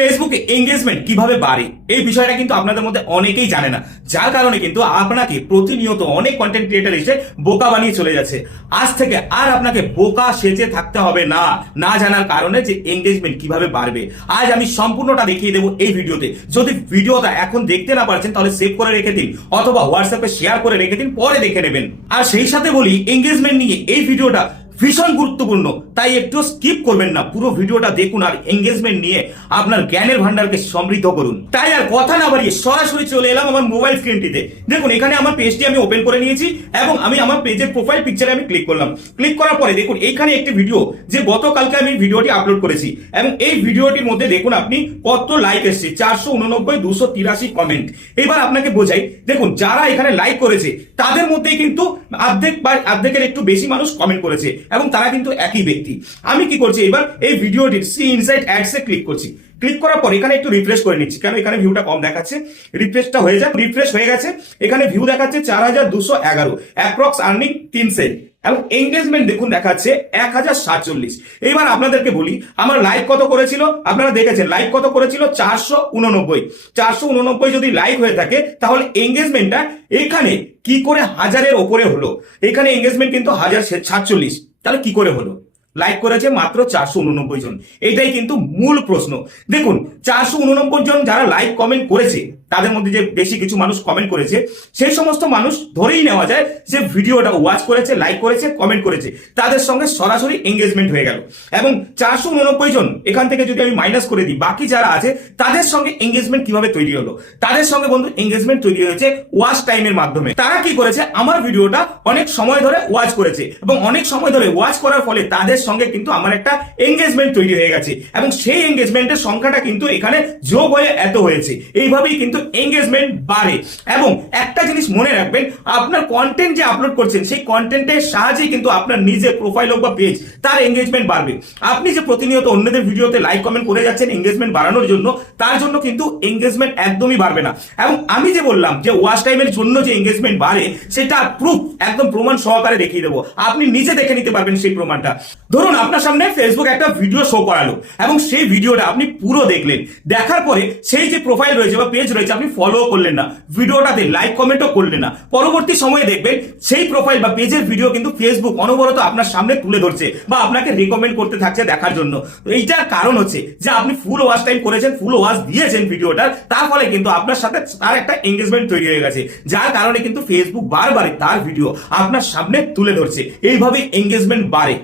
ফেসবুকে এঙ্গেজমেন্ট কিভাবে বাড়ে এই বিষয়টা কিন্তু আপনাদের মধ্যে অনেকেই জানে না, যার কারণে কিন্তু আপনাকে প্রতিনিয়ত অনেক কন্টেন্ট ক্রিয়েটর এসে বোকা বানিয়ে চলে যাচ্ছে। আজ থেকে আর আপনাকে বোকা সেজে থাকতে হবে না, না জানার কারণে যে এঙ্গেজমেন্ট কিভাবে বাড়বে। আজ আমি সম্পূর্ণটা দেখিয়ে দেবো এই ভিডিওতে। যদি ভিডিওটা এখন দেখতে না পারছেন তাহলে সেভ করে রেখে দিন অথবা হোয়াটসঅ্যাপে শেয়ার করে রেখে দিন, পরে দেখে নেবেন। আর সেই সাথে বলি, এঙ্গেজমেন্ট নিয়ে এই ভিডিওটা ভীষণ গুরুত্বপূর্ণ, তাই একটু স্কিপ করবেন না, পুরো ভিডিওটা দেখুন আর এঙ্গেজমেন্ট নিয়ে আপনার জ্ঞানের ভান্ডারকে সমৃদ্ধ করুন। তাই আর কথা না বাড়িয়ে সরাসরি চলে এলাম আমার মোবাইল স্ক্রিনটিতে। দেখুন এখানে আমার পেজটি আমি ওপেন করে নিয়েছি এবং আমি আমার পেজের প্রোফাইল পিকচারে আমি ক্লিক করলাম। ক্লিক করার পরে দেখুন এইখানে একটি ভিডিও, যে গতকালকে আমি ভিডিওটি আপলোড করেছি এবং এই ভিডিওটির মধ্যে দেখুন আপনি কত লাইক এসেছে, 489, 283 কমেন্ট। এবার আপনাকে বোঝাই, দেখুন যারা এখানে লাইক করেছে তাদের মধ্যে কিন্তু অর্ধেক বা অর্ধেকের একটু বেশি মানুষ কমেন্ট করেছে এবং তারা কিন্তু একই ব্যক্তি। আমি কি করছি, এবার এই ভিডিওটির সি ইনসাইড অ্যাডস এ ক্লিক করছি। ক্লিক করার পর এখানে একটু রিফ্রেশ করে নিচ্ছি, কেন এখানে ভিউটা কম দেখাচ্ছে। রিফ্রেশটা হয়ে যায়, রিফ্রেশ হয়ে গেছে। এখানে ভিউ দেখাচ্ছে 4211, অ্যাপ্রক্স আর্নিং 3 সেন্ট এবং এঙ্গেজমেন্ট দেখুন দেখাচ্ছে 1047। এবার আপনাদেরকে বলি আমার লাইক কত করেছিল, আপনারা দেখেছেন লাইক কত করেছিল 489 যদি লাইক হয়ে থাকে তাহলে এঙ্গেজমেন্টটা এখানে কি করে হাজারের ওপরে হলো। এখানে এঙ্গেজমেন্ট কিন্তু 1047, তাহলে কি করে হলো? লাইক করেছে মাত্র 489 জন। এটাই কিন্তু মূল প্রশ্ন। দেখুন 489 জন যারা লাইক কমেন্ট করেছে, তাদের মধ্যে যে বেশি কিছু মানুষ কমেন্ট করেছে, সেই সমস্ত মানুষ ধরেই নেওয়া যায় যে ভিডিওটা ওয়াচ করেছে, লাইক করেছে, কমেন্ট করেছে, তাদের সঙ্গে সরাসরি এঙ্গেজমেন্ট হয়ে গেল। এবং 489 জন এখান থেকে যদি আমি মাইনাস করে দিই, বাকি যারা আছে তাদের সঙ্গে এঙ্গেজমেন্ট কিভাবে তৈরি হলো? তাদের সঙ্গে বন্ধু এঙ্গেজমেন্ট তৈরি হয়েছে ওয়াচ টাইমের মাধ্যমে। তারা কি করেছে, আমার ভিডিওটা অনেক সময় ধরে ওয়াচ করেছে এবং অনেক সময় ধরে ওয়াচ করার ফলে তাদের সঙ্গে কিন্তু আমার একটা এঙ্গেজমেন্ট তৈরি হয়ে গেছে এবং সেই এঙ্গেজমেন্টের সংখ্যাটা কিন্তু এখানে যোগ হয়ে এত হয়েছে। এইভাবেই কিন্তু এঙ্গেজমেন্ট বাড়ে। এবং একটা জিনিস মনে রাখবেন, আপনার কন্টেন্ট যে আপলোড করছেন সেই কন্টেন্টের সাহায্যে কিন্তু আপনার নিজের প্রোফাইল হোক বা পেজ, তার এঙ্গেজমেন্ট বাড়বে। আপনি যে প্রতিনিয়ত অন্যদের ভিডিওতে লাইক কমেন্ট করে যাচ্ছেন এঙ্গেজমেন্ট বাড়ানোর জন্য, তার জন্য কিন্তু এঙ্গেজমেন্ট একদমই বাড়বে না। এবং আমি যে বললাম যে ওয়াচ টাইমের জন্য যে এঙ্গেজমেন্ট বাড়ে, সেটা প্রুফ একদম প্রমাণ সহকারে দেখিয়ে দেবো, আপনি নিজে দেখে নিতে পারবেন সেই প্রমাণটা। ধরুন আপনার সামনে ফেসবুক একটা ভিডিও শো করালো এবং সেই ভিডিওটা আপনি পুরো দেখলেন, দেখার পরে সেই যে প্রোফাইল রয়েছে বা পেজ রয়েছে আপনি ফলো করলেন না, ভিডিওটাতে লাইক কমেন্টও করলেন না। পরবর্তী সময়ে দেখবেন সেই প্রোফাইল বা পেজের ভিডিও কিন্তু ফেসবুক অনবরত আপনার সামনে তুলে ধরছে বা আপনাকে রিকমেন্ড করতে থাকছে দেখার জন্য। এইটার কারণ হচ্ছে যে আপনি ফুল ওয়াচ টাইম করেছেন, ফুল ওয়াচ দিয়েছেন ভিডিওটার, তার ফলে কিন্তু আপনার সাথে তার একটা এঙ্গেজমেন্ট তৈরি হয়ে গেছে, যার কারণে কিন্তু ফেসবুক বারবার তার ভিডিও আপনার সামনে তুলে ধরছে। এইভাবে এঙ্গেজমেন্ট বাড়ে।